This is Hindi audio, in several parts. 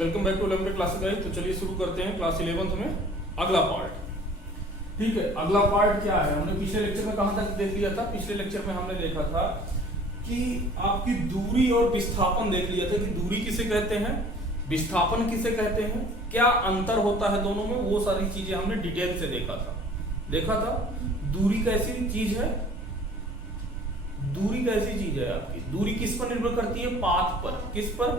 Welcome back to 11th class guys. तो चलिए शुरू करते हैं क्लास 11th में अगला पार्ट। ठीक है, अगला पार्ट क्या है, हमने पिछले लेक्चर में कहां तक देख लिया था। पिछले लेक्चर में हमने देखा था कि आपकी दूरी और विस्थापन देख लिया था कि दूरी किसे कहते हैं, विस्थापन किसे कहते हैं, क्या अंतर होता है दोनों में, वो सारी चीजें हमने डिटेल से देखा था। दूरी कैसी चीज है, दूरी कैसी चीज है आपकी, दूरी किस पर निर्भर करती है, पाथ पर। किस पर,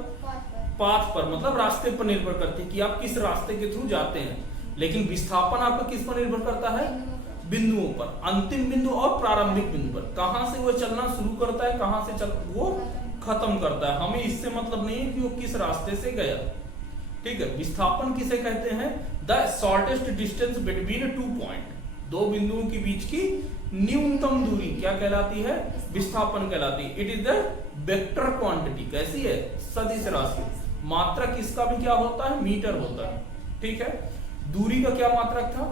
पाथ पर, मतलब रास्ते पर निर्भर करती है कि आप किस रास्ते के थ्रू जाते हैं। लेकिन विस्थापन आपका किस पर निर्भर करता है, बिंदुओं पर, अंतिम बिंदु और प्रारंभिक बिंदु पर। कहां से वो चलना शुरू करता है, कहां से वो खत्म करता है, हमें इससे मतलब नहीं है कि वो किस रास्ते से गया। ठीक है, विस्थापन किसे कहते हैं, the shortest distance between two point, दो बिंदुओं के बीच की न्यूनतम दूरी क्या कहलाती है, विस्थापन कहलाती है। It is the vector quantity, कैसी है, सदिश राशि। मात्रक इसका भी क्या होता है, मीटर होता है। ठीक है, दूरी का क्या मात्रक था,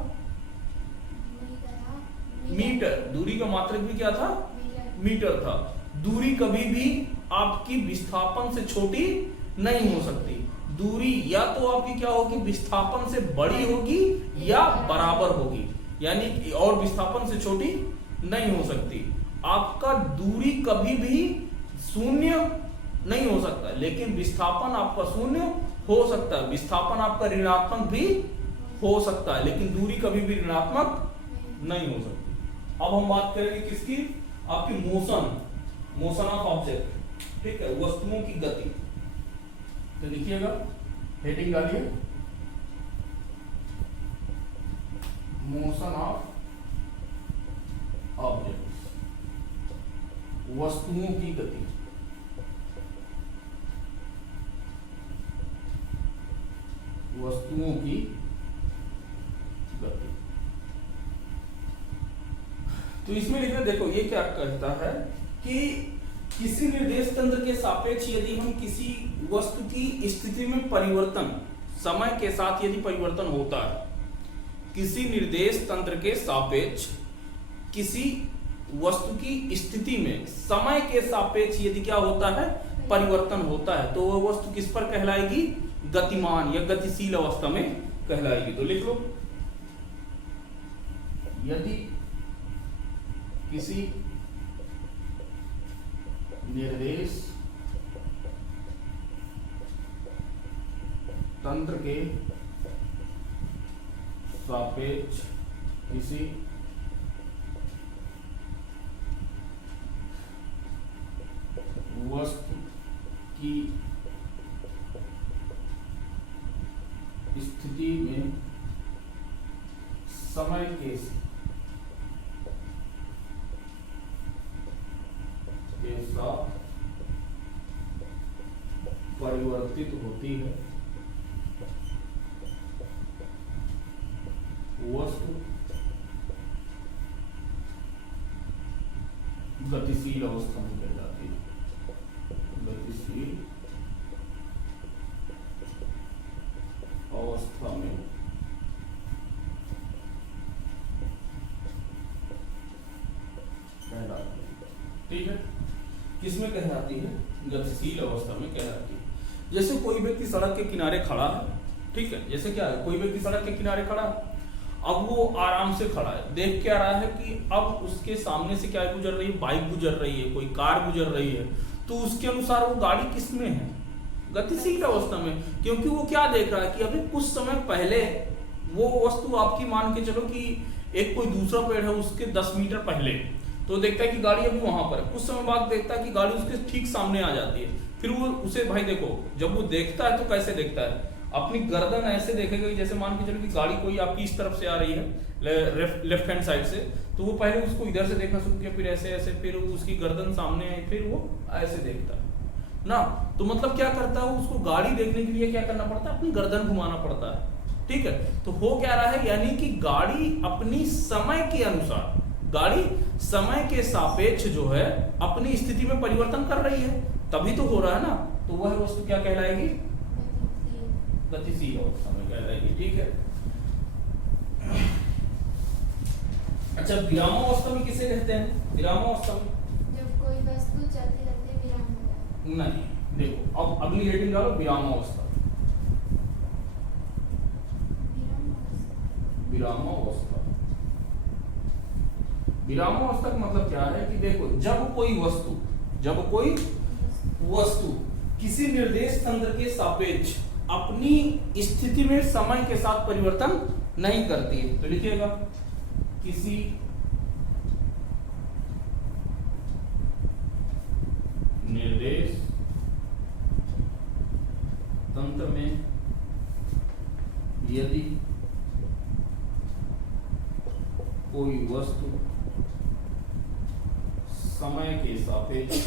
मीटर। दूरी का मात्रक भी क्या था, मीटर था। दूरी कभी भी आपकी विस्थापन से छोटी नहीं हो सकती। दूरी या तो आपकी क्या होगी, विस्थापन से बड़ी होगी या बराबर होगी, यानी और विस्थापन से छोटी नहीं हो सकती। आपका दूरी कभी भी शून्य नहीं हो सकता, लेकिन विस्थापन आपका शून्य हो सकता है। विस्थापन आपका ऋणात्मक भी हो सकता है, लेकिन दूरी कभी भी ऋणात्मक नहीं हो सकती। अब हम बात करेंगे किसकी, आपकी मोशन ऑफ ऑब्जेक्ट। ठीक है, वस्तुओं की गति। तो लिखिएगा, हेडिंग डालिए, मोशन ऑफ ऑब्जेक्ट्स, वस्तुओं की गति। वस्तुओं की गति। तो इसमें लिखा, देखो ये क्या कहता है कि किसी निर्देश तंत्र के सापेक्ष यदि हम किसी वस्तु की स्थिति में परिवर्तन, समय के साथ यदि परिवर्तन होता है, किसी निर्देश तंत्र के सापेक्ष किसी वस्तु की स्थिति में समय के सापेक्ष यदि क्या होता है, परिवर्तन होता है, तो वह वस्तु किस पर कहलाएगी, गतिमान या गतिशील अवस्था में कहलाएगी। तो लिख लो, यदि किसी निर्देश तंत्र के सापेक्ष किसी वस्तु की स्थिति में समय के साथ परिवर्तित होती है वस्तु गतिशील अवस्था में कहलाती है, गतिशील अवस्था में। कहलाती है। ठीक है, किसमें कहलाती है, गतिशील अवस्था में कहलाती है। जैसे कोई व्यक्ति सड़क के किनारे खड़ा है, ठीक है, जैसे क्या है, कोई व्यक्ति सड़क के किनारे खड़ा है, अब वो आराम से खड़ा है, देख क्या रहा है कि अब उसके सामने से क्या गुजर रही है, बाइक गुजर रही है, कोई कार गुजर रही है, तो उसके अनुसार वो गाड़ी किसमें है, गतिशील अवस्था में। क्योंकि वो क्या देख रहा है कि अभी कुछ समय पहले वो वस्तु आपकी, मान के चलो कि एक कोई दूसरा पेड़ है उसके 10 मीटर पहले, तो देखता है कि गाड़ी अभी वहां पर है। कुछ समय बाद देखता है कि गाड़ी उसके ठीक सामने आ जाती है। फिर वो उसे, भाई देखो, जब वो देखता है तो कैसे देखता है, अपनी गर्दन ऐसे देखेगा कि जैसे मान के चलो कि गाड़ी कोई आपकी इस तरफ से आ रही है, लेफ्ट हैंड साइड से, तो वो पहले उसको इधर से देखना शुरू किया, फिर ऐसे ऐसे, फिर उसकी गर्दन सामने आई, फिर वो ऐसे देखता है ना। तो मतलब क्या करता है, उसको गाड़ी देखने के लिए क्या करना पड़ता है, अपनी गर्दन घुमाना पड़ता है। ठीक है, तो हो क्या रहा है, यानी कि गाड़ी अपनी समय के अनुसार, गाड़ी समय के सापेक्ष जो है अपनी स्थिति में परिवर्तन कर रही है, तभी तो हो रहा है ना। तो वह वस्तु क्या कहलाएगी, गतिशील अवस्था में कहलाएगी। ठीक है, अच्छा, विरामावस्था में किसे कहते हैं, विरामावस्था में जब कोई वस्तु चलते रहते विराम हो जाए। नहीं, देखो अब अगली हेडिंग डालो, विरामावस्था। विरामावस्था। विरामावस्था का मतलब क्या है कि देखो, जब कोई वस्तु किसी निर्देश तंत्र के सापेक्ष अपनी स्थिति में समय के साथ परिवर्तन नहीं करती है, तो लिखिएगा किसी निर्देश तंत्र में यदि कोई वस्तु समय के सापेक्ष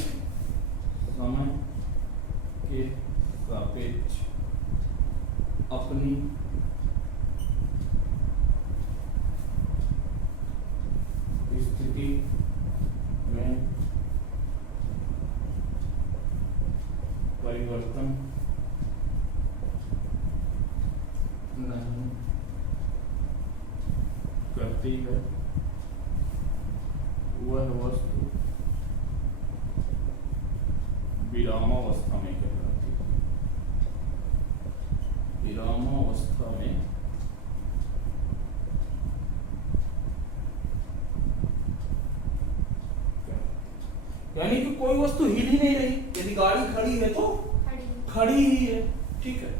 अपनी स्थिति में परिवर्तन नहीं करती है, वह वस्तु विरामावस्था में कहलाती है। विरामावस्था में यानी कि कोई वस्तु हिल ही नहीं रही, यदि गाड़ी खड़ी है तो खड़ी ही है, ठीक है।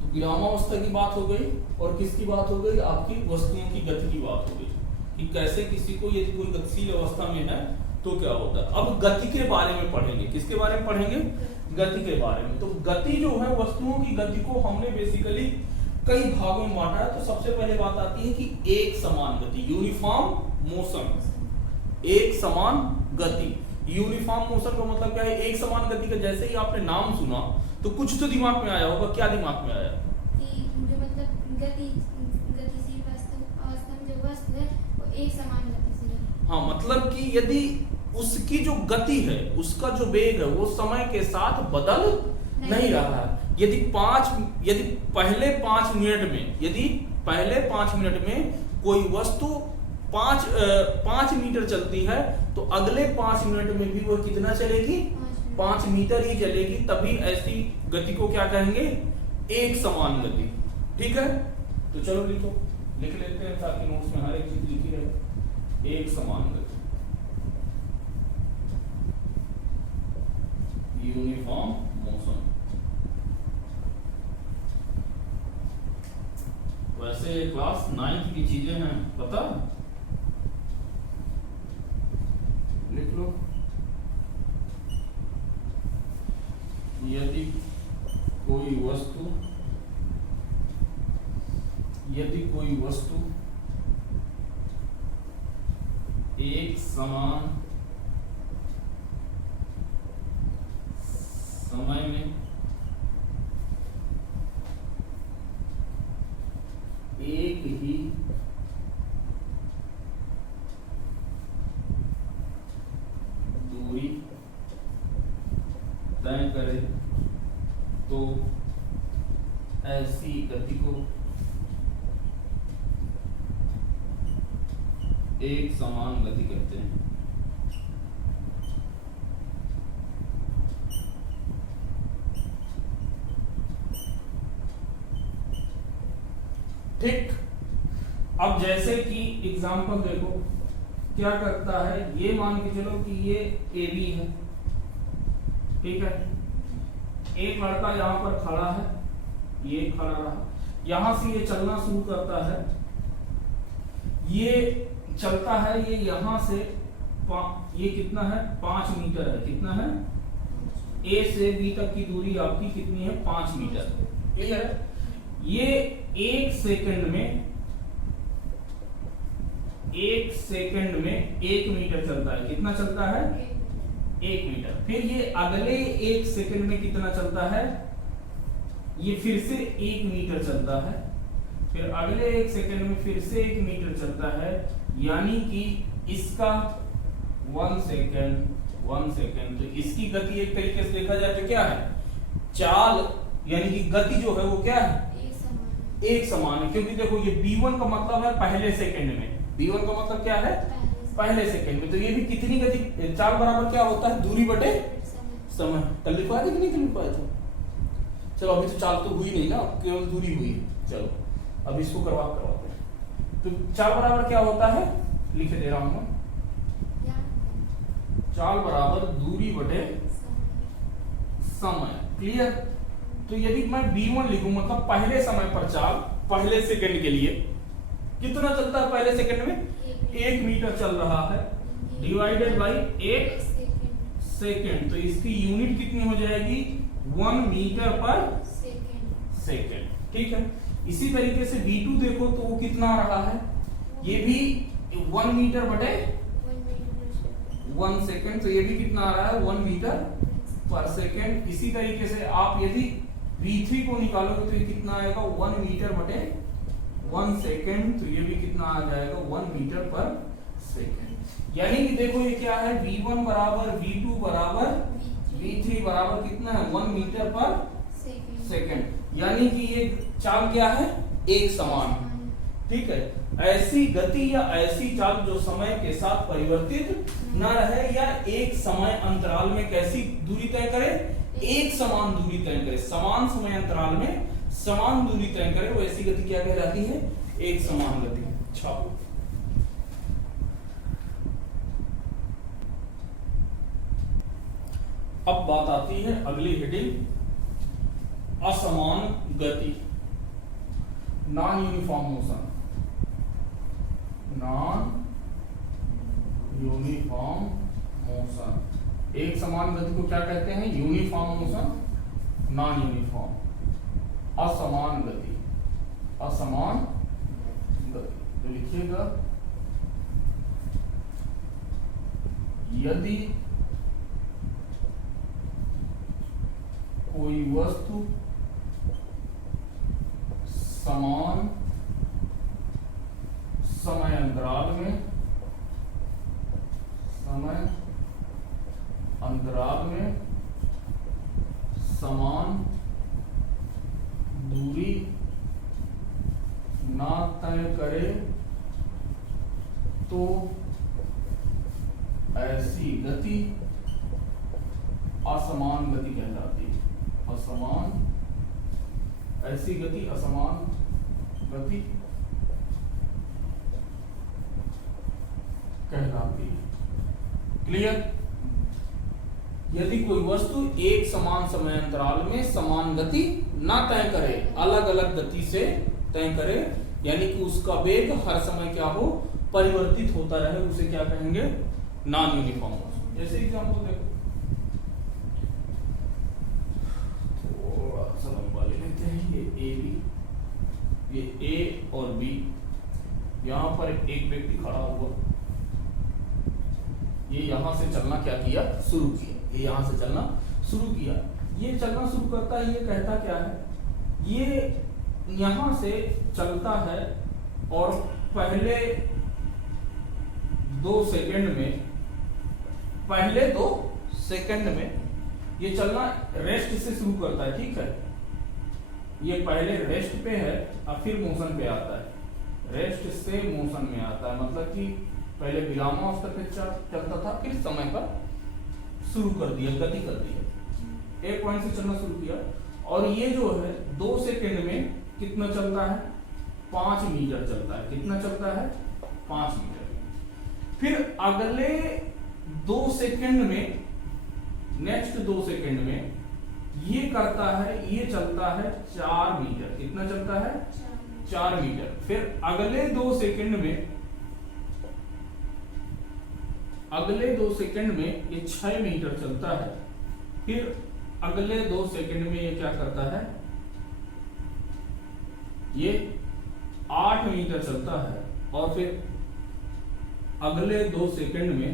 तो विरामावस्था की बात हो गई, और किसकी बात हो गई? आपकी वस्तुओं की गति की बात हो गई कि कैसे किसी को, यदि कोई गतिशील अवस्था में है तो क्या होता है। अब गति के बारे में पढ़ेंगे, किसके बारे में पढ़ेंगे? गति के बारे में। तो गति जो है, वस्तुओं की गति को हमने बेसिकली कई भागों में बांटा है। तो सबसे पहले बात आती है कि एक समान गति, यूनिफॉर्म मोशन। एक समान गति, यूनिफॉर्म मोशन का मतलब क्या है? एक समान गति का जैसे ही आपने नाम सुना तो कुछ तो दिमाग में आया होगा। क्या दिमाग में आया? जो मतलब गतिशील अवस्था में जो वस्तु है वो एक समान गतिशील है। हाँ, मतलब कि यदि उसकी जो गति है, उसका जो वेग है, वो समय के साथ बदल नहीं रहा है। यदि पहले 5 मिनट में कोई वस्तु 5 मीटर चलती है, तो अगले 5 मिनट में भी वो कितना चलेगी? 5 मीटर ही चलेगी। तभी ऐसी गति को क्या कहेंगे? एक समान गति, ठीक है। तो चलो लिख लेते हैं ताकि नोट्स में हर एक चीज लिखी रहे। एक समान गति, यूनिफॉर्म मोशन। वैसे क्लास 9 की चीजें हैं, पता? लिख लो। यदि कोई वस्तु एक समान समय में एक ही दूरी तय करे तो ऐसी गति को एक समान गति कहते हैं। ठीक। अब जैसे कि एग्जांपल देखो, क्या करता है, ये मान के चलो कि ये AB है, ठीक है। एक लड़का यहाँ पर खड़ा है, ये खड़ा रहा, यहां से ये चलना शुरू करता है, ये चलता है, ये यहां से ये कितना है? 5 मीटर है। कितना है? A से B तक की दूरी आपकी कितनी है? 5 मीटर, क्लियर है। ये 1 सेकंड में 1 मीटर चलता है। कितना चलता है? 1 मीटर। फिर ये अगले 1 सेकंड में कितना चलता है? ये फिर से 1 मीटर चलता है। फिर अगले 1 सेकंड में फिर से 1 मीटर चलता है, यानी कि इसका 1 सेकंड। तो इसकी गति एक तरीके से देखा जाए तो क्या है? चाल, यानी कि गति जो है वो क्या है? एक समान है। क्योंकि देखो, ये B1 का मतलब है पहले सेकंड में। B1 का मतलब क्या है? पहले सेकंड में। तो ये भी कितनी गति? चाल बराबर क्या होता है? दूरी बटे समय। कल लिखवाया था कि नहीं लिखवाया था? चलो, अभी तो चाल तो हुई नहीं ना, केवल दूरी हुई। चलो अब इसको करवाते हैं। तो चाल बराबर क्या होता है, लिखे दे रहा हूं मैं, चाल बराबर दूरी बटे समय। क्लियर। तो यदि मैं v1 लिखूं, मतलब पहले समय पर चाल, पहले सेकंड के लिए कितना चलता है, पहले सेकंड में 1 मीटर चल रहा है, डिवाइडेड बाई 1 सेकंड। तो इसकी यूनिट कितनी हो जाएगी, 1 मीटर पर सेकंड। ठीक है। इसी तरीके से v2 देखो तो वो कितना आ रहा है, ये भी 1 मीटर बटे 1 सेकंड। तो ये भी कितना आ रहा है, 1 मीटर पर सेकंड। इसी तरीके से आप यदि v3 को निकालोगे तो ये कितना आएगा, 1 मीटर बटे 1 सेकंड। तो ये भी कितना आ जाएगा, 1 मीटर पर सेकंड। यानी कि देखो ये क्या है, v1 बराबर v2 बराबर v3 बराबर कितना है, 1 मीटर पर सेकंड। यानी कि ये चाल क्या है, एक समान। ठीक है। ऐसी गति या ऐसी चाल जो समय के साथ परिवर्तित न रहे या एक समय अंतराल में कैसी दूरी तय करे, एक समान दूरी तय करे, समान समय अंतराल में समान दूरी तय करे, वो ऐसी गति क्या कहलाती है, एक समान गति। छापो। अब बात आती है अगली हेडिंग, असमान गति, non uniform motion. Non uniform motion, एक समान गति को क्या कहते हैं, यूनिफॉर्म मोशन, नॉन यूनिफॉर्म, असमान गति, असमान गति। तो लिखिएगा, यदि कोई वस्तु समान समय अंतराल में समान दूरी ना तय करे तो ऐसी गति असमान गति कहलाती है। असमान, ऐसी गति असमान गति कहलाती है। क्लियर। यदि कोई वस्तु एक समान समय अंतराल में समान गति ना तय करे, अलग अलग गति से तय करे, यानी कि उसका वेग हर समय क्या हो, परिवर्तित होता रहे, उसे क्या कहेंगे, नॉन यूनिफॉर्म मोशन। जैसे एग्जांपल देखो, थोड़ा सा लंबा ले लेते हैं, ये ए बी, ये ए और बी, यहां पर एक व्यक्ति खड़ा हुआ, ये यहां से चलना क्या किया, शुरू किया, ये यहां से चलना शुरू किया। ये चलना शुरू करता है, ये कहता क्या है, ये यहां से चलता है और पहले 2 सेकंड में ये चलना रेस्ट से शुरू करता है। ठीक है। ये पहले रेस्ट पे है और फिर मोशन पे आता है, रेस्ट से मोशन में आता है, मतलब कि पहले विरामावस्था पे चलता था, फिर समय पर शुरू कर दिया, गति कर दिया, एक पॉइंट से चलना शुरू किया। और ये जो है 2 सेकंड में कितना चलता है, 5 मीटर चलता है। कितना चलता है, 5 मीटर। फिर अगले 2 सेकंड में, नेक्स्ट 2 सेकंड में ये करता है, ये चलता है 4 मीटर। कितना चलता है, 4 मीटर। फिर अगले 2 सेकंड में, अगले 2 सेकंड में ये 6 मीटर चलता है। फिर अगले 2 सेकंड में ये क्या करता है, ये 8 मीटर चलता है। और फिर अगले 2 सेकंड में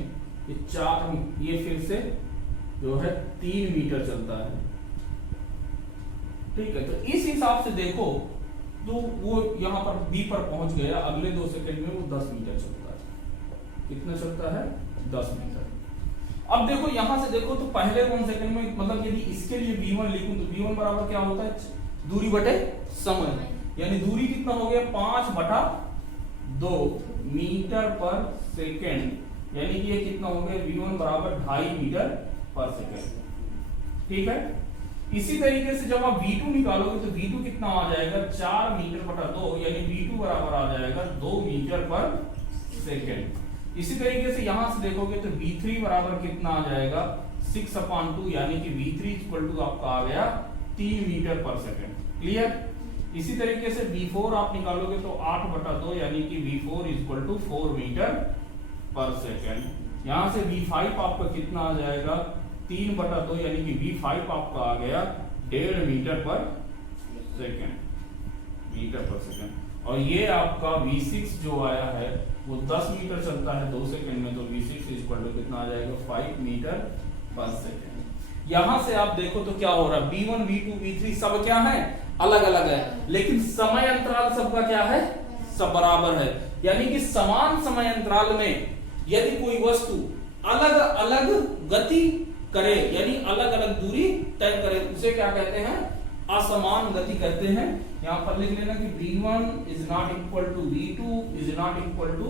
ये फिर से जो है 3 मीटर चलता है। ठीक है। तो इस हिसाब से देखो तो वो यहां पर बी पर पहुंच गया, अगले 2 सेकंड में वो 10 मीटर चलता है। कितना चलता है, 10 मीटर। अब देखो यहां से देखो तो पहले 1 सेकंड में, मतलब यदि इसके लिए v1 लिखूं तो v1 बराबर क्या होता है, दूरी बटे समय, यानी दूरी कितना हो गया, 5/2 मीटर पर सेकंड, यानी कि ये कितना हो गया, v1 बराबर 2.5 मीटर पर सेकंड। ठीक है। इसी तरीके से जब आप v2 निकालोगे तो v2 कितना आ जाएगा 4 मीटर बटा 2 यानी v2 बराबर आ जाएगा 2 मीटर पर सेकेंड। इसी तरीके से यहां से देखोगे तो v3 बराबर कितना आ जाएगा 6/2 यानी कि v3 इक्वल टू आपका आ गया 3 मीटर पर सेकेंड। क्लियर। इसी तरीके से v4 आप निकालोगे तो 8/2 यानी कि v4 इक्वल टू 4 मीटर पर सेकेंड। यहां से v5 आपका कितना आ जाएगा 3/2 यानी कि v5 आपका आ गया 1.5 मीटर पर सेकेंड। और ये आपका v6 जो आया है वो 10 मीटर चलता है 2 सेकेंड में, तो v6 इक्वल टू कितना आ जाएगा 5 मीटर पर सेकेंड। यहां से आप देखो तो क्या हो रहा है v1 v2 v3 सब क्या है अलग अलग है, लेकिन समय अंतराल सबका क्या है सब बराबर है। यानी कि समान समय अंतराल में यदि कोई वस्तु अलग अलग गति करे यानी अलग अलग दूरी तय करे उसे क्या कहते हैं असमान गति कहते हैं। यहां पर लिख लेना कि v1 is not equal to v2 is not equal to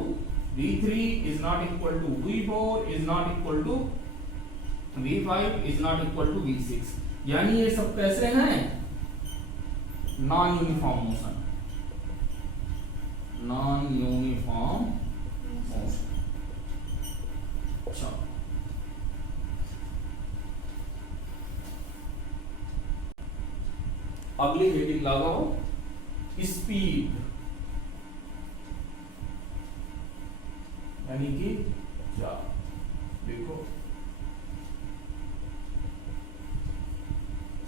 v3 is not equal to v4 is not equal to v5 is not equal to v6। यानी ये सब कैसे हैं non uniform motion, non uniform motion. अच्छा अगली हेडिंग लगाओ स्पीड, यानी कि देखो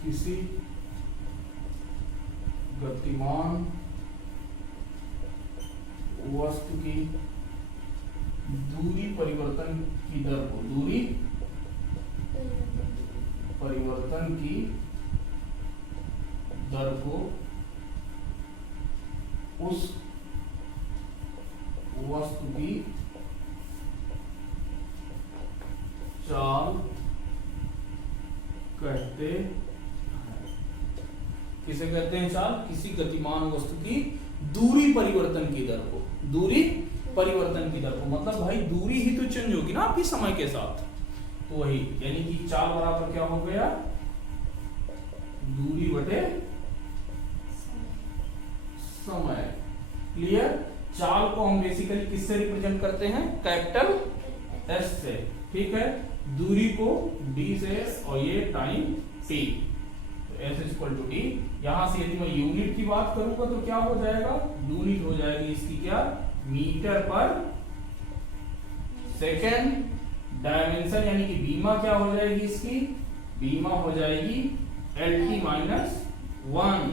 किसी गतिमान वस्तु की दूरी परिवर्तन की दर को, दूरी परिवर्तन की दर को उस वस्तु की चाल कहते हैं। किसे कहते हैं चाल? किसी गतिमान वस्तु की दूरी परिवर्तन की दर को, दूरी परिवर्तन की दर को मतलब भाई दूरी ही तो चेंज होगी ना आपकी समय के साथ, तो वही यानी कि चाल बराबर क्या हो गया दूरी बटे समय। क्लियर। चाल को हम बेसिकली किससे रिप्रेजेंट करते हैं कैपिटल एस से, ठीक है। दूरी को d से और ये time t, S equal to T. यहां से यदि मैं यूनिट की बात करूंगा तो क्या हो जाएगा यूनिट हो जाएगी इसकी क्या मीटर पर सेकेंड। डायमेंशन यानी कि बीमा क्या हो जाएगी इसकी बीमा हो जाएगी LT माइनस 1।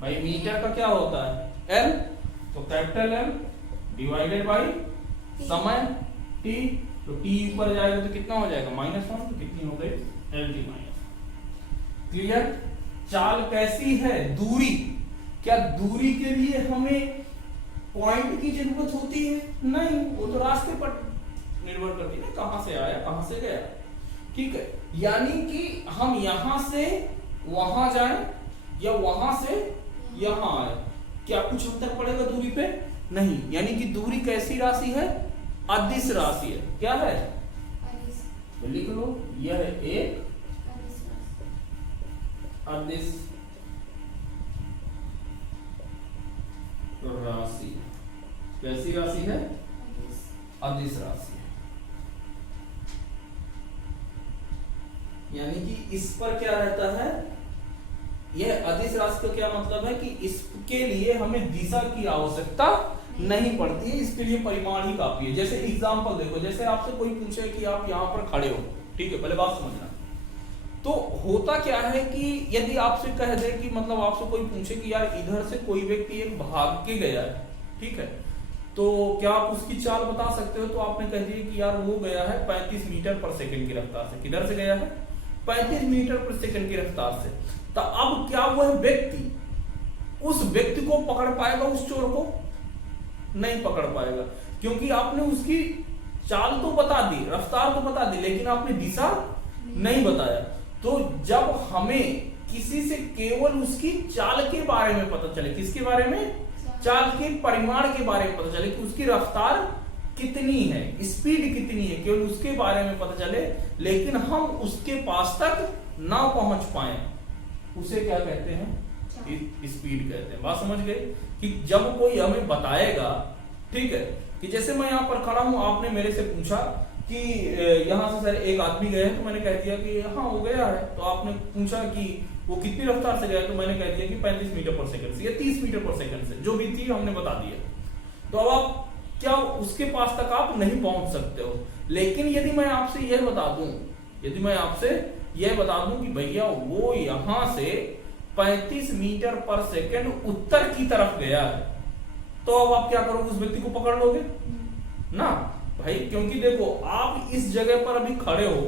भाई मीटर का क्या होता है L, तो कैपिटल M डिवाइडेड बाई समय T, तो T ऊपर जाएगा तो कितना हो जाएगा -1, तो कितनी हो गई LT माइनस। क्लियर। चाल कैसी है दूरी, क्या दूरी के लिए हमें पॉइंट की जरूरत होती है? नहीं, वो तो रास्ते पर निर्भर करती है कहां से आया कहां से गया, ठीक है। यानी कि हम यहां से वहां जाएं या वहां से यहां आए, क्या कुछ अंतर पड़ेगा दूरी पे? नहीं। यानी कि दूरी कैसी राशि है अदिश राशि है। क्या है तो लिख लो यह एक अदिश राशि। कैसी राशि है अदिश राशि है। यानी कि इस पर क्या रहता है यह अदिश राशि का क्या मतलब है कि इसके लिए हमें दिशा की आवश्यकता नहीं पड़ती है, इसके लिए परिमाण ही काफी है। जैसे एग्जांपल देखो, जैसे आपसे कोई पूछे कि आप यहाँ पर खड़े हो, ठीक है, पहले बात समझना। तो होता क्या है कि यदि आपसे कह दे कि मतलब आपसे कोई पूछे कि यार इधर से कोई व्यक्ति एक भाग के गया है, ठीक है, तो क्या आप उसकी चाल बता सकते हो? तो आपने कह दिया कि यार वो गया है 35 मीटर पर सेकंड की रफ्तार से। किधर से गया है 35 मीटर पर सेकंड की रफ्तार से। तो अब क्या वह व्यक्ति उस व्यक्ति को पकड़ पाएगा, उस चोर को? नहीं पकड़ पाएगा, क्योंकि आपने उसकी चाल तो बता दी, रफ्तार तो बता दी, लेकिन आपने दिशा नहीं बताया। तो जब हमें किसी से केवल उसकी चाल के बारे में पता चले, किसके बारे में? चाल के परिमाण के बारे में पता चले कि उसकी रफ्तार कितनी है, स्पीड कितनी है, केवल उसके बारे में पता चले, लेकिन हम उसके पास तक ना पहुंच पाए उसे क्या कहते हैं? चाल। स्पीड कहते हैं। बात समझ गए कि जब कोई हमें बताएगा, ठीक है, कि जैसे मैं यहाँ पर खड़ा हूं, आपने मेरे से पूछा कि यहाँ से सर एक आदमी गया है, तो मैंने कह दिया कि हाँ वो गया है। तो आपने पूछा कि वो कितनी रफ्तार से गया, तो मैंने कह दिया कि 35 मीटर पर सेकंड से या 30 मीटर पर सेकंड से, जो भी थी हमने बता दिया। तो अब आप क्या उसके पास तक आप नहीं पहुंच सकते हो। लेकिन यदि मैं आपसे यह बता दूं, यदि मैं आपसे यह बता दूं कि भैया वो यहां से 35 मीटर पर सेकंड उत्तर की तरफ गया है, तो अब आप क्या करोगे? उस व्यक्ति को पकड़ लोगे ना भाई, क्योंकि देखो आप इस जगह पर अभी खड़े हो,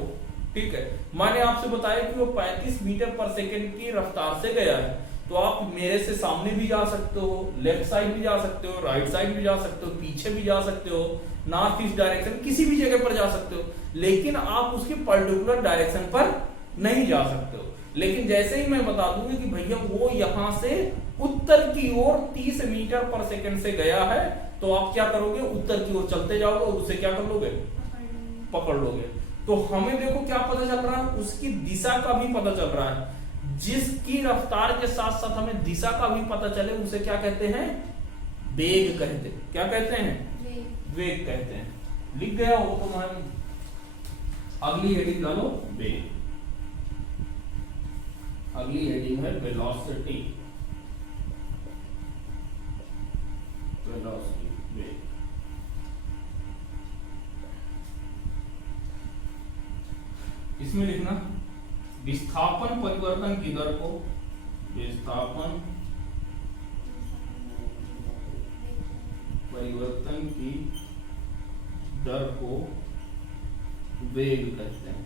ठीक है, मैंने आपसे बताया कि वो 35 मीटर पर सेकंड की रफ्तार से गया है, तो आप मेरे से सामने भी जा सकते हो, लेफ्ट साइड भी जा सकते हो, राइट साइड भी जा सकते हो, पीछे भी जा सकते हो, नॉर्थ ईस्ट डायरेक्शन, किसी भी जगह पर जा सकते हो, लेकिन आप उसके पर्टिकुलर डायरेक्शन पर नहीं जा सकते हो। लेकिन जैसे ही मैं बता दूंगी कि भैया वो यहां से उत्तर की ओर 30 मीटर पर सेकंड से गया है, तो आप क्या करोगे? उत्तर की ओर चलते जाओगे और उसे क्या कर लोगे? पकड़ लोगे। तो हमें देखो क्या पता चल रहा है, उसकी दिशा का भी पता चल रहा है। जिसकी रफ्तार के साथ साथ हमें दिशा का भी पता चले उसे क्या कहते हैं? वेग कहते हैं। क्या कहते हैं? वेग कहते हैं। लिख गया हो तो मैं अगली हेडिंग डालो, वेग। अगली हेडिंग है वेलोसिटी। वेलोसिटी, वेग। इसमें लिखना विस्थापन परिवर्तन की दर को, विस्थापन परिवर्तन की दर को वेग कहते हैं।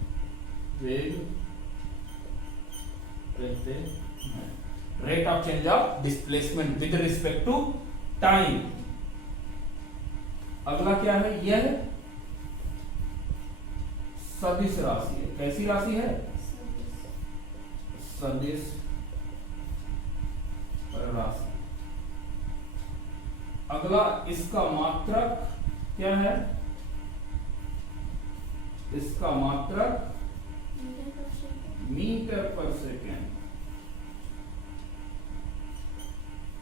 वेग कहते हैं। Rate of change of displacement with respect to time. अगला क्या है? यह सदिश राशि है। कैसी राशि है? सदिश राशि। अगला इसका मात्रक क्या है? इसका मात्रक मीटर पर सेकेंड।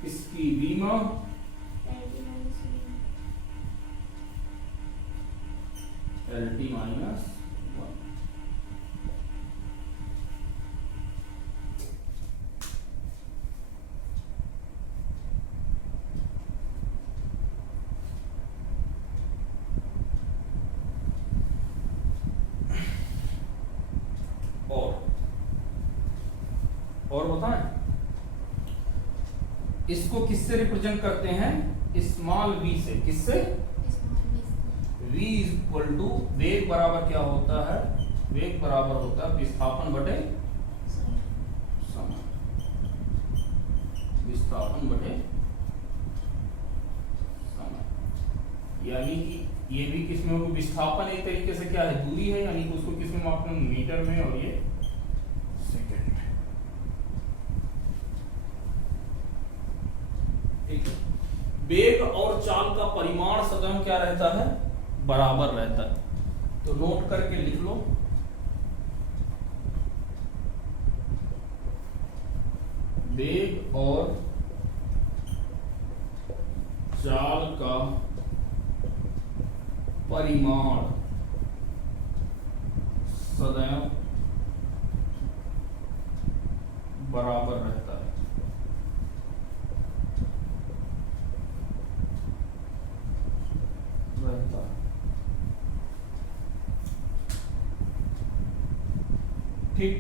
इसकी विमा LT माइनस 1। और बताएं, इसको किससे रिप्रेजेंट करते हैं? स्मॉल v से। किससे? v इक्वल टू, वेग बराबर क्या होता है? वेग बराबर होता है विस्थापन बटे समय। विस्थापन बटे समय, यानी कि ये भी किसमें होगा? विस्थापन एक तरीके से क्या है? दूरी है, यानी कि उसको किसमें मापना? मीटर में, और ये सेकंड में। ठीक है। वेग और चाल का परिमाण सदैव क्या रहता है? बराबर रहता है। तो नोट करके लिख लो, वेग और चाल का परिमाण सदैव बराबर रहता है। ठीक।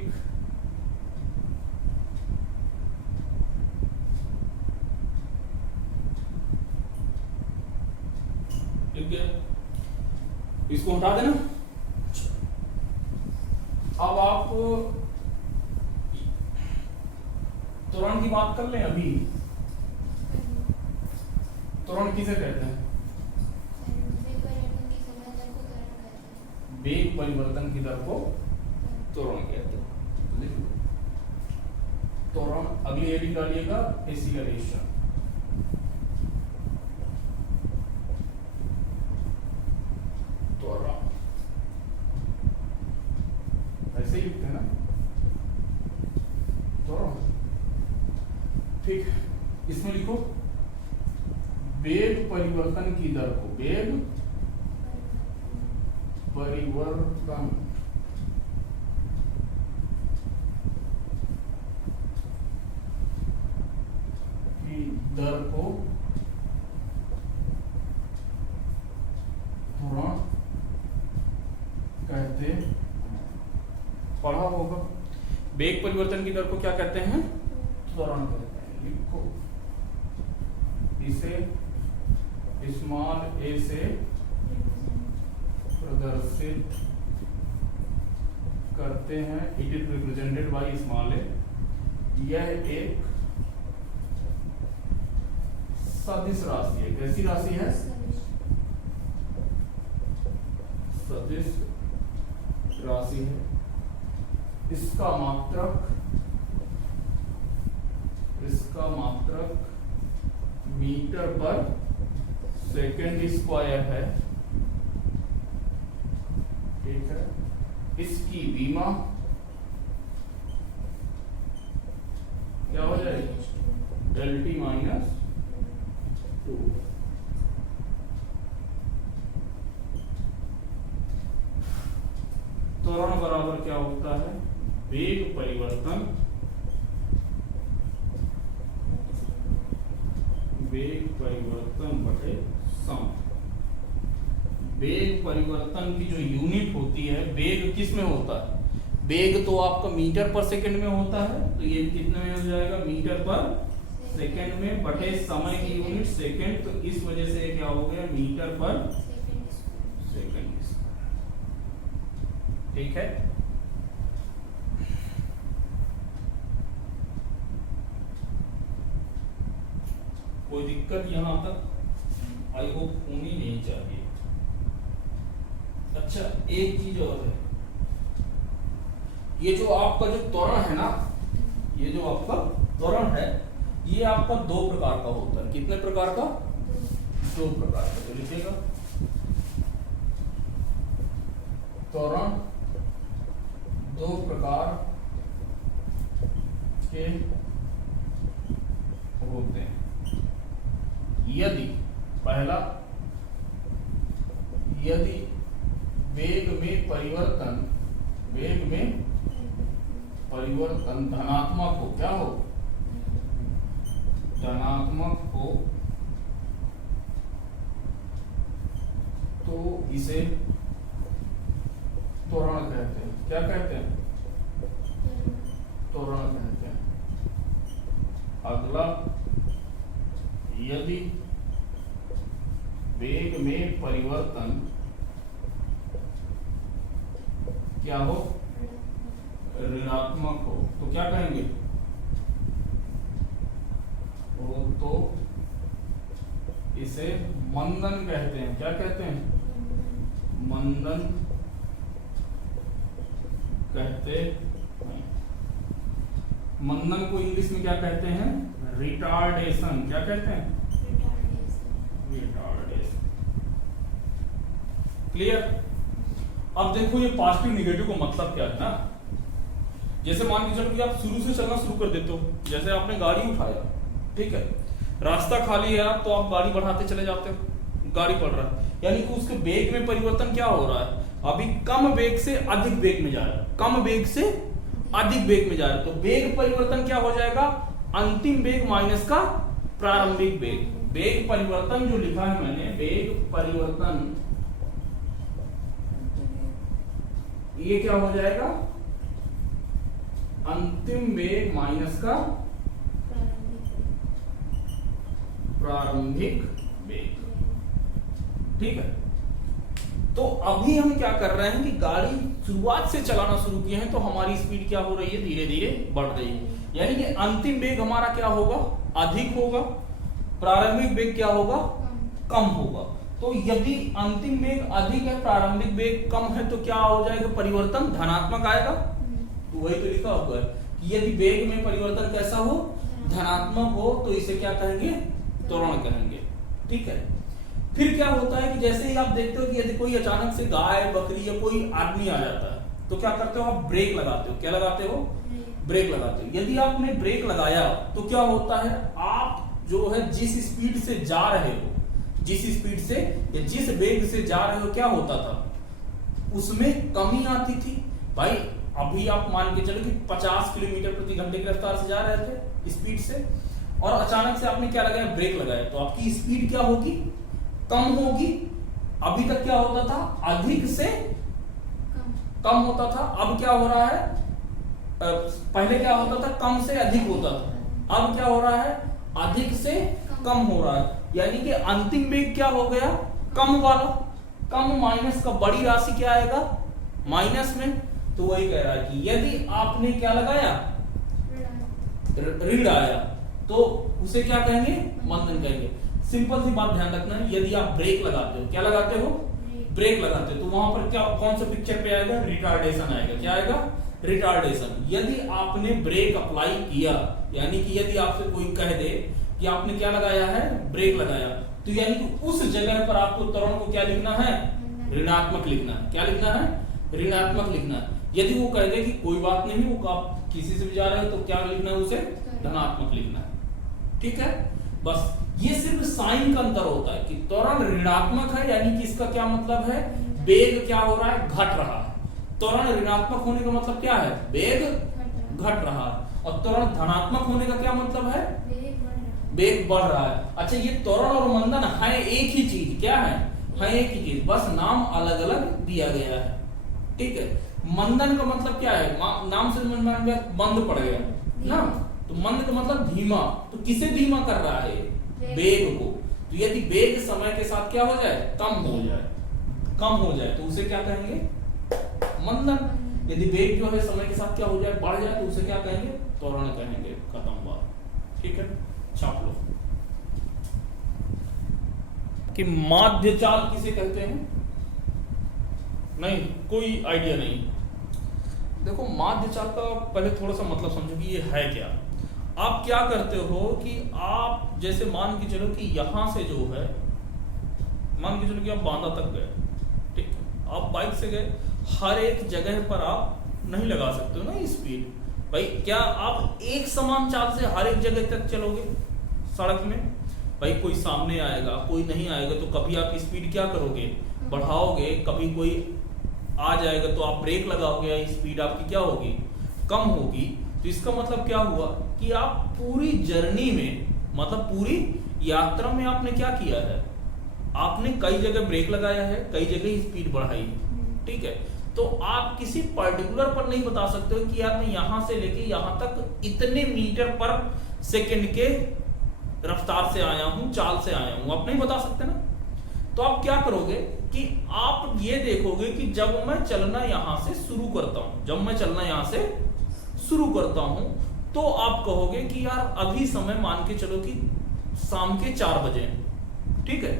ठीक है, इसको हटा देना। अब आप त्वरण की बात कर लें। अभी त्वरण किसे कहते हैं? वेग परिवर्तन की दर को त्वरण कहते हैं। लिख लो त्वरण। अगली हेडिंग डालिएगा एक्सीलरेशन। त्वरण ऐसे ही लिखते हैं ना। ठीक है, इसमें लिखो वेग परिवर्तन की दर को, वेग परिवर्तन की दर को त्वरण कहते हैं। पढ़ा होगा, वेग परिवर्तन की दर को क्या कहते हैं? त्वरण कहते हैं। लिखो इसे स्मॉल ए से प्रदर्शित करते हैं। It is represented by small A. यह एक सदिश राशि है। कैसी राशि है? सदिश राशि है। इसका मात्रक मीटर पर सेकंड स्क्वायर है। ठीक है, इसकी विमा क्या हो जाएगी? डेल टी माइनस 2। त्वरण बराबर क्या होता है? वेग परिवर्तन बटे समय। वेग परिवर्तन की जो यूनिट होती है, वेग किस में होता है? वेग तो आपका मीटर पर सेकंड में होता है, तो ये कितने में हो जाएगा? मीटर पर सेकंड में बटे समय की यूनिट सेकंड, तो इस वजह से क्या हो गया? मीटर पर सेकंड। ठीक है, कोई दिक्कत यहां तक आई होप होनी नहीं चाहिए। अच्छा, एक चीज और है, ये जो आपका जो त्वरण है ना, ये जो आपका त्वरण है, ये आपका 2 प्रकार का होता है। कितने प्रकार का? 2 प्रकार का। तो लिखिएगा त्वरण 2 प्रकार के होते हैं। यदि पहला, यदि वेग में परिवर्तन धनात्मक हो, क्या हो? धनात्मक हो, तो इसे त्वरण कहते हैं। क्या कहते हैं? त्वरण कहते हैं। अगला, यदि वेग में परिवर्तन क्या हो? ऋणात्मक हो, तो क्या कहेंगे? तो इसे मंदन कहते हैं। क्या कहते हैं? मंदन कहते हैं। मंदन को इंग्लिश में क्या कहते हैं? रिटार्डेशन। क्या कहते हैं? रिटार्डेशन। क्लियर? अब देखो ये पॉजिटिव निगेटिव का मतलब क्या है ना। जैसे मान के चलो कि आप शुरू से चलना शुरू कर देते हो, जैसे आपने गाड़ी उठाया, ठीक है, रास्ता खाली है तो आप गाड़ी बढ़ाते चले जाते हो, गाड़ी बढ़ रहा है, यानी कि उसके वेग में परिवर्तन क्या हो रहा है? अभी कम वेग से अधिक वेग में जा रहा है, कम वेग से अधिक वेग में जा रहा है, तो वेग परिवर्तन क्या हो जाएगा? अंतिम वेग माइनस का प्रारंभिक वेग। वेग परिवर्तन जो लिखा है मैंने, वेग परिवर्तन, ये क्या हो जाएगा? अंतिम वेग माइनस का प्रारंभिक वेग। ठीक है, तो अभी हम क्या कर रहे हैं कि गाड़ी शुरुआत से चलाना शुरू किए हैं, तो हमारी स्पीड क्या हो रही है? धीरे धीरे बढ़ रही है, यानी कि अंतिम वेग हमारा क्या होगा? अधिक होगा, प्रारंभिक वेग क्या होगा? कम होगा। तो यदि अंतिम वेग अधिक है, प्रारंभिक वेग कम है, तो क्या हो जाएगा? परिवर्तन धनात्मक आएगा। तो वही तो लिखा होगा कि यदि वेग में परिवर्तन कैसा हो? धनात्मक हो, तो इसे क्या कहेंगे? त्वरण कहेंगे। ठीक है, फिर क्या होता है कि जैसे ही आप देखते हो कि यदि कोई अचानक से गाय, बकरी या कोई आदमी आ जाता है, तो क्या करते हो? आप ब्रेक लगाते हो। क्या लगाते हो? ब्रेक लगाते हो। यदि आपने ब्रेक लगाया तो क्या होता है, आप जो है जिस स्पीड से जा रहे हो, जिस स्पीड से या जिस वेग से जा रहे हो, क्या होता था, उसमें कमी आती थी। भाई अभी आप मान के चलो कि 50 किलोमीटर प्रति घंटे की रफ्तार से जा रहे थे स्पीड से, और अचानक से आपने क्या लगाया, ब्रेक लगाया, तो आपकी स्पीड क्या होगी, कम होगी। अभी तक क्या होता था, अधिक से कम होता था, अब क्या हो रहा है, पहले क्या होता था, कम से अधिक होता था, अब क्या हो रहा है, अधिक से कम हो रहा है। यानी कि अंतिम वेग क्या हो गया, कम वाला। कम माइनस का बड़ी राशि क्या आएगा, माइनस में। तो वही कह रहा है कि यदि आपने क्या लगाया, ऋण आया, तो उसे क्या कहेंगे, मंदन कहेंगे। सिंपल सी बात ध्यान रखना है, यदि आप ब्रेक लगाते हो, क्या लगाते हो, ब्रेक लगाते हो, तो वहां पर क्या, कौन सा पिक्चर पे आएगा, रिटार्डेशन आएगा। क्या आएगा, रिटार्डेशन। यदि आपने ब्रेक अप्लाई किया, यानी कि यदि आपसे कोई कह दे कि आपने क्या लगाया है, ब्रेक लगाया, तो यानी कि उस जगह पर आपको त्वरण को क्या लिखना है, ऋणात्मक लिखना है। क्या लिखना है, ऋणात्मक लिखना है। यदि वो कह दे कि कोई बात नहीं, वो आप किसी से भी जा रहे हो, तो क्या लिखना है, उसे धनात्मक लिखना है। ठीक है, बस ये सिर्फ साइन का अंतर होता है कि त्वरण ऋणात्मक है, यानी कि इसका क्या मतलब है, वेग क्या हो रहा है, घट रहा है। त्वरण ऋणात्मक होने का मतलब क्या है, वेग घट रहा है। और त्वरण धनात्मक होने का क्या मतलब है, वेग बढ़ रहा है। अच्छा, ये त्वरण और मंदन है एक ही चीज, क्या है एक ही चीज, बस नाम अलग अलग दिया गया है। ठीक है, मंदन का मतलब क्या है, नाम से समझ में आ गया, बंद पड़ गया ना, तो मंद का मतलब धीमा। तो किसे धीमा कर रहा है, वेग को। तो यदि वेग समय के साथ क्या हो जाए, कम हो जाए, तो उसे क्या कहेंगे, मंदन। यदि वेग जो है समय के साथ क्या हो जाए, बढ़ जाए, तो उसे क्या कहेंगे, त्वरण कहेंगे। खत्म बात। ठीक है, छाप लो कि माध्य चाल किसे कहते हैं, नहीं कोई आइडिया नहीं। देखो माध्य चाल का पहले थोड़ा सा मतलब समझो कि ये है क्या। आप क्या करते हो कि आप जैसे मान के चलो कि यहां से जो है, मान के चलो कि आप बांदा तक गए, ठीक है, आप बाइक से गए, हर एक जगह पर आप नहीं लगा सकते हो ना स्पीड। भाई क्या आप एक समान चाल से हर एक जगह तक चलोगे सड़क में, भाई कोई सामने आएगा, कोई नहीं आएगा, तो कभी आप स्पीड क्या करोगे, बढ़ाओगे, कभी कोई आ जाएगा तो आप ब्रेक लगाओगे, स्पीड आपकी क्या होगी, कम होगी। तो इसका मतलब क्या हुआ कि आप पूरी जर्नी में, मतलब पूरी यात्रा में आपने क्या किया है, आपने कई जगह ब्रेक लगाया है, कई जगह स्पीड बढ़ाई है। ठीक है, तो आप किसी पर्टिकुलर पर नहीं बता सकते हो कि यार मैं यहां से लेके यहां तक इतने मीटर पर सेकंड के रफ्तार से आया हूं, चाल से आया हूं, आप नहीं बता सकते ना। तो आप क्या करोगे कि आप ये देखोगे कि जब मैं चलना यहां से शुरू करता हूं, तो आप कहोगे कि यार अभी समय मान के चलो कि शाम के 4 बजे हैं। ठीक है,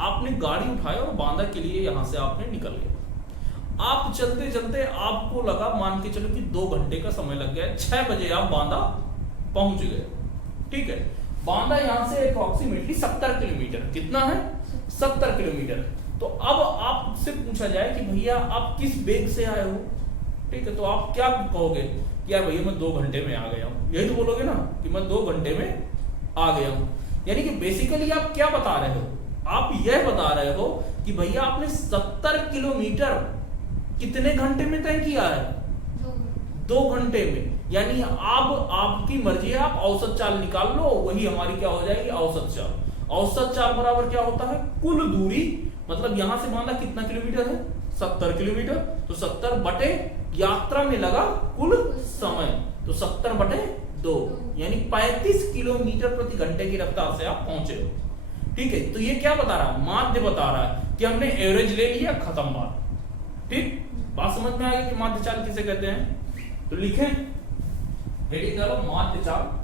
आपने गाड़ी उठाया और बांदा के लिए यहां से आपने निकल गए। आप चलते चलते आपको लगा, मान के चलो कि 2 घंटे का समय लग गया, 6 बजे आप बांदा पहुंच गए। ठीक है, बांदा यहां से अप्रोक्सीमेटली 70 किलोमीटर, कितना है, 70 किलोमीटर। तो अब आपसे पूछा जाए कि भैया आप किस वेग से आए हो, ठीक है, तो आप क्या कहोगे कि यार भैया मैं 2 घंटे में आ गया हूं, यही तो बोलोगे ना कि मैं 2 घंटे में आ गया हूं। यानी कि बेसिकली आप क्या बता रहे हो, आप यह बता रहे हो कि भैया आपने 70 किलोमीटर कितने घंटे में तय किया है, 2 घंटे में। यानी अब आपकी मर्जी है, आप औसत चाल निकाल लो, वही हमारी क्या हो जाएगी, औसत चाल। औसत चाल बराबर क्या होता है, कुल दूरी, मतलब यहां से बांदा कितना किलोमीटर है, 70 किलोमीटर, तो 70 बटे यात्रा में लगा कुल समय, तो 70 बटे 2, यानी 35 किलोमीटर प्रति घंटे की रफ्तार से आप पहुंचे हो। ठीक है, तो ये क्या बता रहा है, माध्य बता रहा है कि हमने एवरेज ले लिया, खत्म बात। ठीक, बात समझ में आ गई कि माध्य चाल किसे कहते हैं। तो लिखें, हेडिंग डालो माध्य चाल,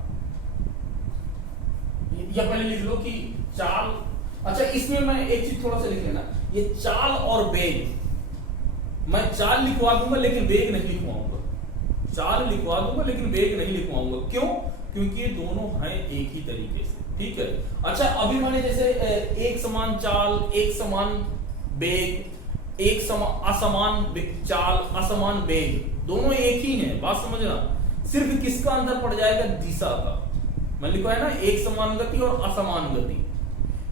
या पहले लिख लो कि चाल। अच्छा, इसमें मैं एक चीज थोड़ा सा लिख लेना, ये चाल और वेग, मैं चाल लिखवा दूंगा लेकिन वेग नहीं लिखवाऊंगा, चाल लिखवा दूंगा लेकिन वेग नहीं लिखवाऊंगा। क्यों, क्योंकि ये दोनों हैं एक ही तरीके से। ठीक है, अच्छा अभी मैंने जैसे एक समान चाल, एक समान वेग, एक असमान चाल, असमान वेग, दोनों एक ही हैं, बात समझना। सिर्फ किसका अंतर पड़ जाएगा, दिशा का। मैं लिखा है ना एक समान गति और असमान गति,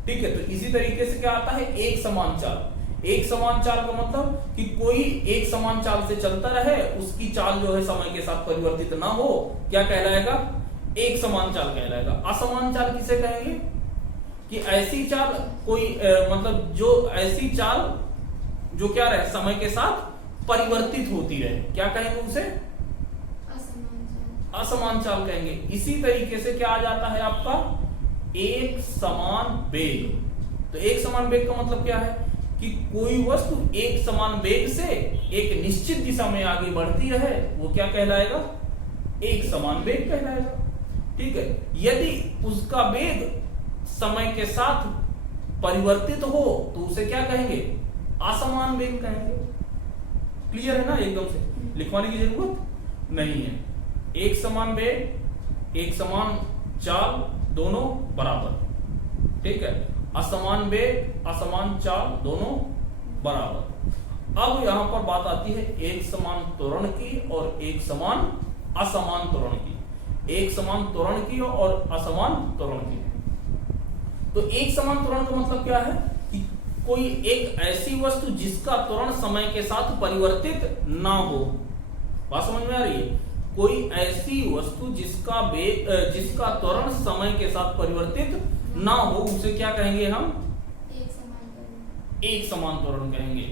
ठीक है। तो इसी तरीके से क्या आता है, एक समान चाल। एक समान चाल का मतलब कि कोई एक समान चाल से चलता रहे, उसकी चाल जो है समय के साथ परिवर्तित ना हो, क्या कहलाएगा, एक समान चाल कहलाएगा। असमान चाल किसे कहेंगे, कि ऐसी चाल कोई मतलब जो ऐसी चाल जो क्या रहे, समय के साथ परिवर्तित होती रहे, क्या कहेंगे उसे, असमान चाल कहेंगे। इसी तरीके से क्या आ जाता है आपका, एक समान वेग। तो एक समान वेग का मतलब क्या है, कि कोई वस्तु एक समान वेग से एक निश्चित दिशा में आगे बढ़ती रहे, वो क्या कहलाएगा, एक समान वेग कहलाएगा, ठीक है। यदि उसका वेग समय के साथ परिवर्तित हो तो उसे क्या कहेंगे, असमान वेग कहेंगे। क्लियर है ना, एकदम से लिखवाने की जरूरत नहीं है। एक समान वेग, एक समान चाल, दोनों बराबर, ठीक है। असमान वेग, असमान चाल, दोनों बराबर। अब यहां पर बात आती है एक समान त्वरण की और एक समान असमान त्वरण की। एक समान त्वरण की और असमान त्वरण की। तो एक समान त्वरण का मतलब क्या है, कि कोई एक ऐसी वस्तु जिसका त्वरण समय के साथ परिवर्तित ना हो। बात समझ में आ रही है, कोई ऐसी वस्तु जिसका वेग, जिसका त्वरण समय के साथ परिवर्तित ना हो, उसे क्या कहेंगे हम, एक समान त्वरण कहेंगे।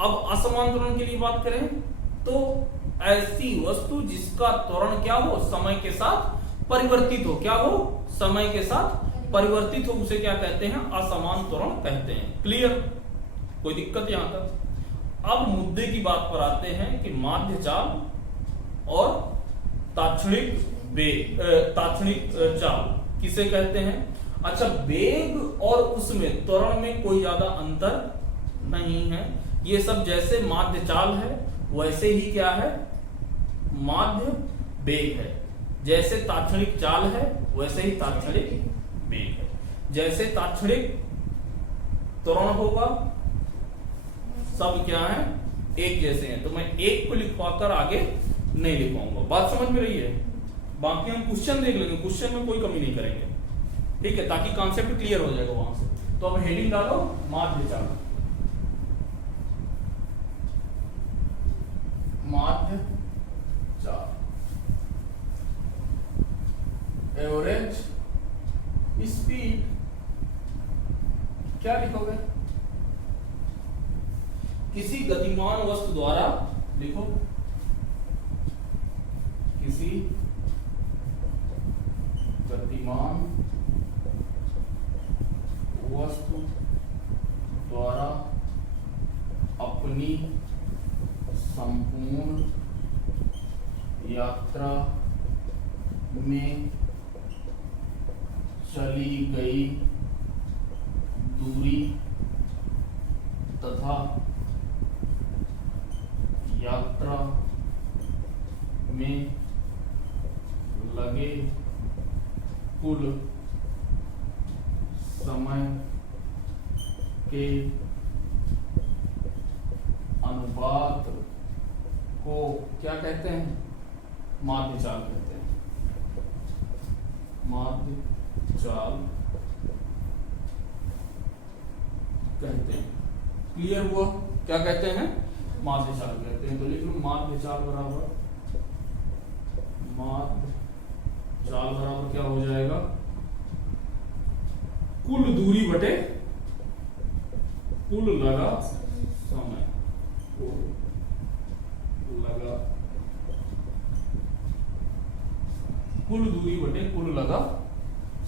अब असमान त्वरण के लिए बात करें तो ऐसी वस्तु जिसका त्वरण क्या हो, समय के साथ परिवर्तित हो, क्या हो, समय के साथ परिवर्तित हो, उसे क्या कहते हैं, असमान त्वरण कहते हैं। क्लियर, कोई दिक्कत यहां तक। अब मुद्दे की बात पर आते हैं कि माध्य चाल और तात्क्षणिक वेग, तात्क्षणिक चाल किसे कहते हैं। अच्छा, वेग और उसमें त्वरण में कोई ज्यादा अंतर नहीं है। ये सब जैसे माध्य चाल है वैसे ही क्या है, माध्य वेग है। जैसे तात्क्षणिक चाल है वैसे ही तात्क्षणिक वेग है। जैसे तात्क्षणिक त्वरण होगा, सब क्या है, एक जैसे हैं। तो मैं एक को लिखवाकर आगे नहीं लिखवाऊंगा। बात समझ में रही है। बाकी हम क्वेश्चन देख लेंगे, क्वेश्चन में कोई कमी नहीं करेंगे, ठीक है, ताकि कॉन्सेप्ट क्लियर हो जाएगा वहां से। तो अब हेडिंग डालो, माध्य चाल। माध्य चाल, एवरेज स्पीड, क्या लिखोगे, किसी गतिमान वस्तु द्वारा, लिखो, किसी गतिमान वस्तु द्वारा अपनी संपूर्ण यात्रा में चली गई दूरी तथा यात्रा में लगे कुल समय के अनुपात को क्या कहते हैं, माध्य चाल कहते हैं। माध्य चाल कहते हैं। क्लियर हुआ, क्या कहते हैं, माध्य चाल कहते हैं। तो लिख लो माध्य चाल बराबर, माध्य चाल बराबर क्या हो जाएगा, कुल दूरी बटे कुल लगा समय, लगा कुल दूरी बटे कुल लगा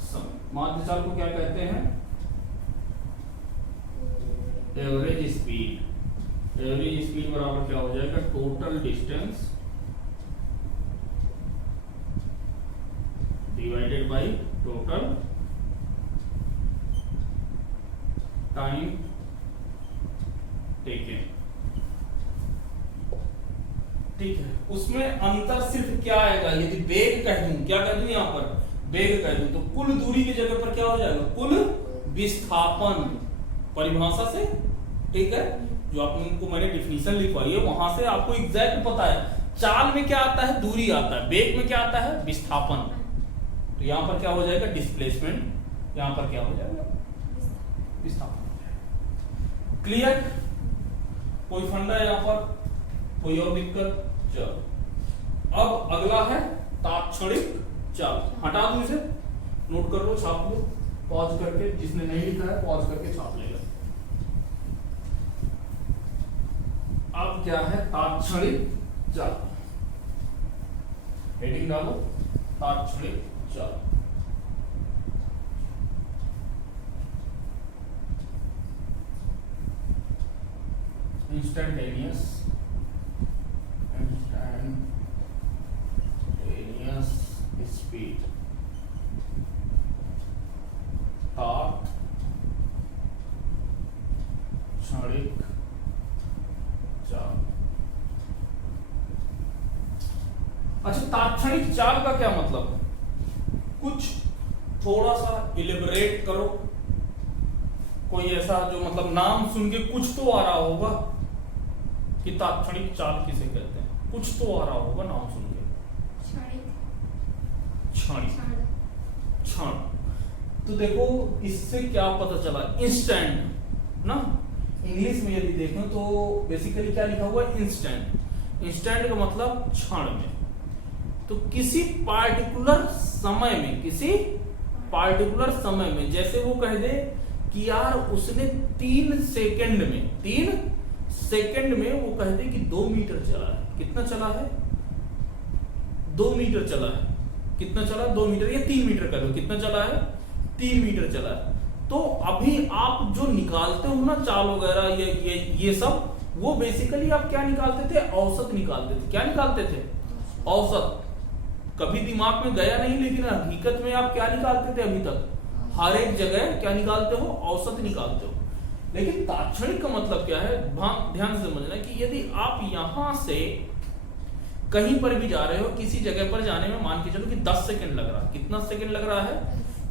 समय। माध्य चाल को क्या कहते हैं, एवरेज स्पीड। एवरेज स्पीड बराबर क्या हो जाएगा, total distance divided by total time taken. ठीक है, उसमें अंतर सिर्फ क्या आएगा, यदि वेग कह दूं, क्या कह दूं यहां पर, वेग कह दूं, तो कुल दूरी की जगह पर क्या हो जाएगा, कुल विस्थापन, परिभाषा से, ठीक है, जो आपको मैंने डिफिनीशन लिखवाई है वहां से आपको एग्जैक्ट पता है चाल में क्या आता है? दूरी आता है। वेग में क्या आता है? विस्थापन। तो यहां पर क्या हो जाएगा? डिस्प्लेसमेंट। यहां पर क्या हो जाएगा? विस्थापन हो जाएगा। क्लियर? कोई फंडा है यहां पर? कोई और दिक्कत? चलो अब अगला है तात्क्षणिक चाल। हटा दो इसे, नोट कर लो, छाप लो, पॉज करके। जिसने नहीं लिखा है पॉज करके छाप लेगा। अब क्या है? तात्क्षणिक चाल। हेडिंग डालो, तात्क्षणिक चाल। इंस्टेंटेनियस स्पीड, तात्क्षणिक चाल। अच्छा, तात्क्षणिक चाल का क्या मतलब? कुछ थोड़ा सा इलेबोरेट करो। कोई ऐसा जो मतलब नाम सुन के कुछ तो आ रहा होगा कि तात्क्षणिक चाल किसे कहते हैं। कुछ तो आ रहा होगा नाम सुन के। क्षण। तो देखो इससे क्या पता चला? इंस्टेंट ना, इंग्लिश में यदि देखें तो बेसिकली क्या लिखा हुआ है? इंस्टेंट। इंस्टेंट का मतलब क्षण में। तो किसी पार्टिकुलर समय में, किसी पार्टिकुलर समय में, जैसे वो कह दे कि यार उसने 3 सेकंड में वो कह दे कि 2 मीटर चला है। कितना चला है? 2 मीटर चला है। कितना चला? 2 मीटर या 3 मीटर कर लो। कितना चला है? 3 मीटर चला है। तो अभी आप जो निकालते हो ना चाल वगैरह ये सब, वो बेसिकली आप क्या निकालते थे? औसत निकालते थे। क्या निकालते थे? औसत। कभी दिमाग में गया नहीं, लेकिन हकीकत में आप क्या निकालते थे? अभी तक हर एक जगह क्या निकालते हो? औसत निकालते हो। लेकिन तात्क्षणिक का मतलब क्या है? ध्यान से समझना कि यदि आप यहां से कहीं पर भी जा रहे हो, किसी जगह पर जाने में मान के चलो कि 10 सेकंड लग रहा है। कितना सेकंड लग रहा है?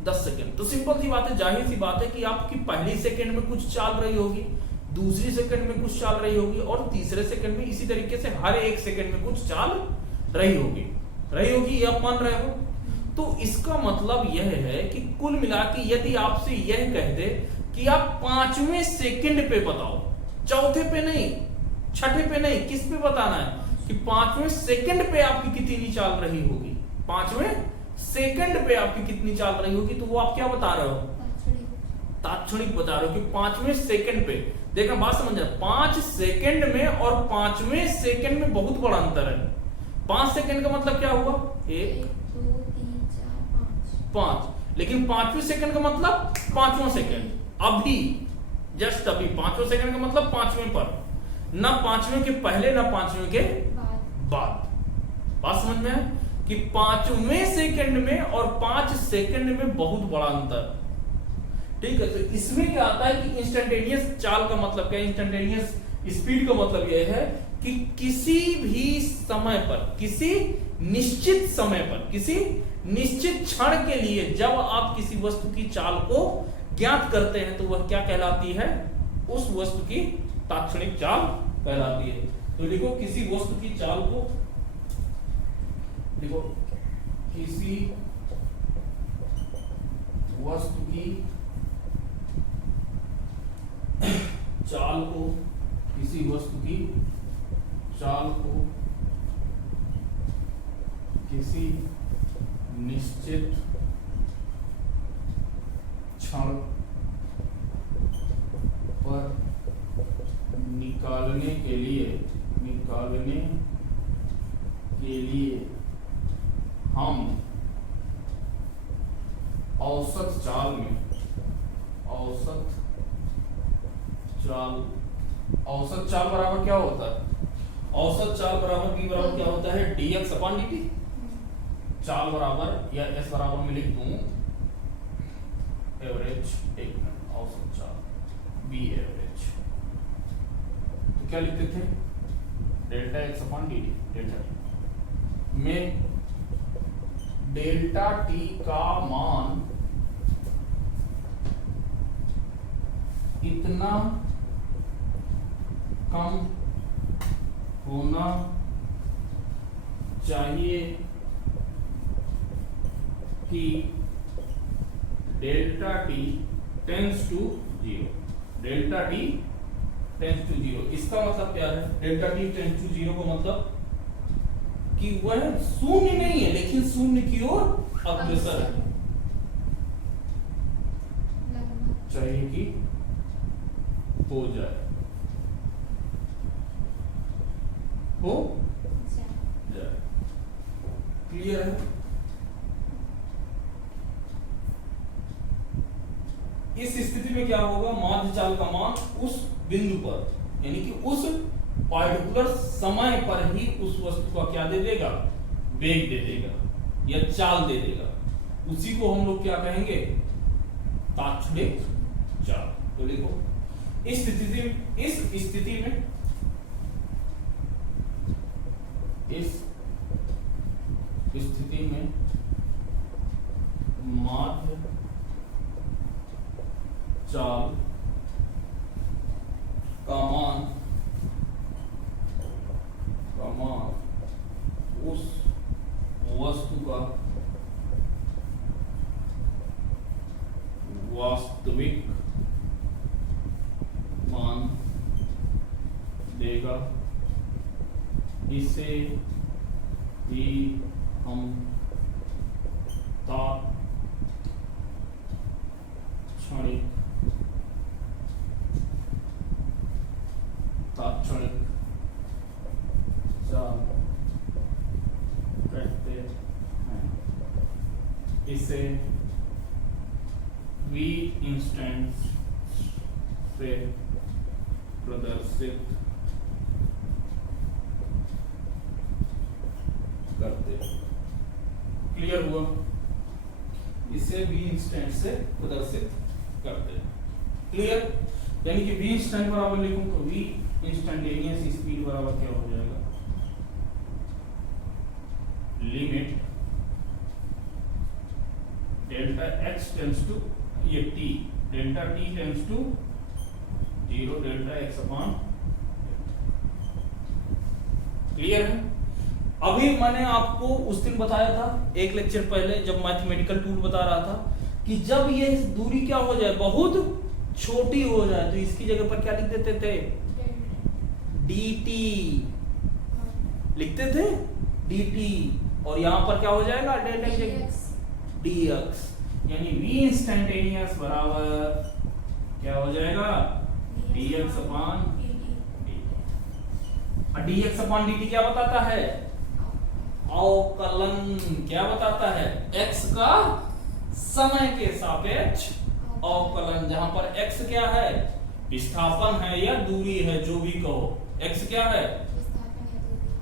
10 सेकंड। तो सिंपल सी बात है, जाहिर सी बात है कि आपकी पहली सेकंड में कुछ चाल रही होगी, दूसरी सेकंड में कुछ चाल रही होगी, और तीसरे सेकंड में इसी तरीके से हर एक सेकंड में कुछ चाल रही होगी। ये आप मान रहे हो? तो इसका मतलब यह है कि कुल मिला के यदि आपसे यह कह दे कि आप 5वें सेकंड पे बताओ, चौथे पे नहीं, छठे पे नहीं, किस पे बताना है? कि 5वें सेकंड पे आपकी कितनी चाल रही होगी। 5वें सेकंड पे आपकी कितनी चाल रही होगी, तो वो आप क्या बता रहे हो? तात्क्षणिक बता रहे हो कि 5वें सेकंड पे। देखना, बात समझना, 5 सेकंड में और 5वें सेकंड में बहुत बड़ा अंतर है। 5 सेकंड का मतलब क्या हुआ? 1 2 3 4 5। लेकिन 5वें सेकंड का मतलब 5वां सेकंड, अभी जस्ट अभी। 5वां सेकंड का मतलब 5वें पर, ना 5वें के पहले ना 5वें के बाद। बात समझ में है कि 5वें सेकंड में और 5 सेकंड में बहुत बड़ा अंतर। ठीक है, तो इसमें क्या आता है कि इंस्टेंटेनियस चाल का मतलब क्या है? इंस्टेंटेनियस स्पीड का मतलब यह है कि किसी भी समय पर, किसी निश्चित समय पर, किसी निश्चित क्षण के लिए जब आप किसी वस्तु की चाल को ज्ञात करते हैं तो वह क्या कहलाती है? उस वस्तु की तात्क्षणिक चाल कहलाती है। तो लिखो, किसी वस्तु की चाल को, देखो, किसी वस्तु की चाल को, किसी वस्तु की चाल को किसी निश्चित क्षण पर निकालने के लिए हम औसत चाल बराबर क्या होता है? औसत चाल बराबर b बराबर क्या होता है? dx upon dt। चाल बराबर, या s बराबर में लिख दूं एवरेज, एक मिनट, औसत चाल b एवरेज, तो क्या लिखते थे? Delta x upon dt। Delta में डेल्टा t का मान इतना कम होना चाहिए कि delta T tends to zero, delta T tends to zero. इसका मतलब क्या है? Delta T tends to zero का मतलब कि वह शून्य नहीं है लेकिन शून्य की ओर अग्रसर है। चाहिए कि हो जाए, हो जाए। क्लियर है? इस स्थिति में क्या होगा? माध्य चाल का मान उस बिंदु पर यानी कि उस पार्टिकुलर समय पर ही उस वस्तु का क्या दे देगा? वेग दे देगा या चाल दे देगा। उसी को हम लोग क्या कहेंगे? तात्क्षणिक चाल। तो लिखो इस स्थिति में माध्य चाल का मान उस वस्तु का वास्तविक मान देगा। इसे ही हम तात्क्षणिक चाल कहते हैं। इसे v इंस्टेंट से प्रदर्शित करते हैं। क्लियर हुआ? इसे v इंस्टेंट से प्रदर्शित करते हैं। क्लियर? यानी कि v इंस्टेंट बराबर लिखूं तो v इंस्टेंटेनियस स्पीड बराबर क्या हो जाएगा? Limit delta x tends to ये t, delta t tends to 0 delta x upon. Clear है? अभी मैंने आपको उस दिन बताया था एक लेक्चर पहले जब मैथमेटिकल टूल बता रहा था कि जब ये दूरी क्या हो जाए? बहुत छोटी हो जाए तो इसकी जगह पर क्या लिख देते थे? dt लिखते थे, dt। और यहां पर क्या हो जाएगा? Delta dx। यानी v इंस्टेंटेनियस बराबर क्या हो जाएगा? dx upon dt। dx upon dt क्या बताता है? अवकलन। क्या बताता है? x का समय के सापेक्ष अवकलन। जहां पर x क्या है? विस्थापन है या दूरी है, जो भी कहो। x क्या है?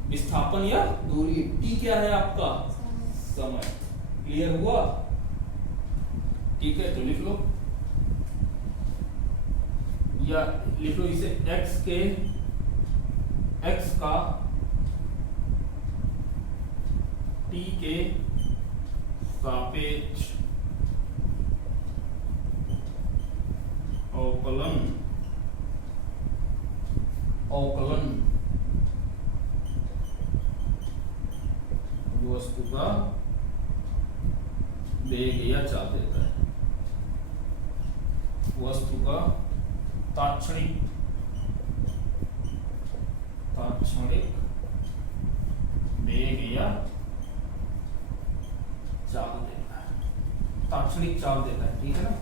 विस्थापन या दूरी। t क्या है आपका? समय। क्लियर हुआ? ठीक है, तो लिख लो या लिख लो इसे x का t के सापेक्ष अवकलन वस्तु का वेग या चाल देता है। वस्तु का तात्क्षणिक वेग या चाल देता है। तात्क्षणिक चाल देता है। ठीक है ना?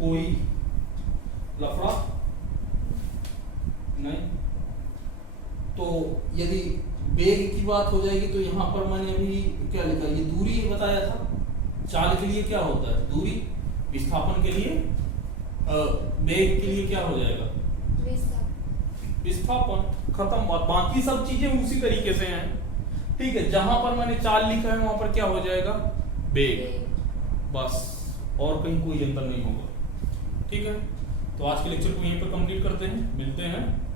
कोई लफड़ा नहीं। तो यदि वेग की बात हो जाएगी तो यहां पर मैंने अभी क्या लिखा? ये दूरी बताया था। चाल के लिए क्या होता है? दूरी। विस्थापन के लिए वेग के लिए क्या हो जाएगा? विस्थापन। खत्म बात। बाकी सब चीजें उसी तरीके से हैं। ठीक है, जहां पर मैंने चाल लिखा है वहां पर क्या हो जाएगा? वेग। बस, और कहीं कोई अंतर नहीं होगा। ठीक है, तो आज के लेक्चर को यहीं पर कंप्लीट करते हैं। मिलते हैं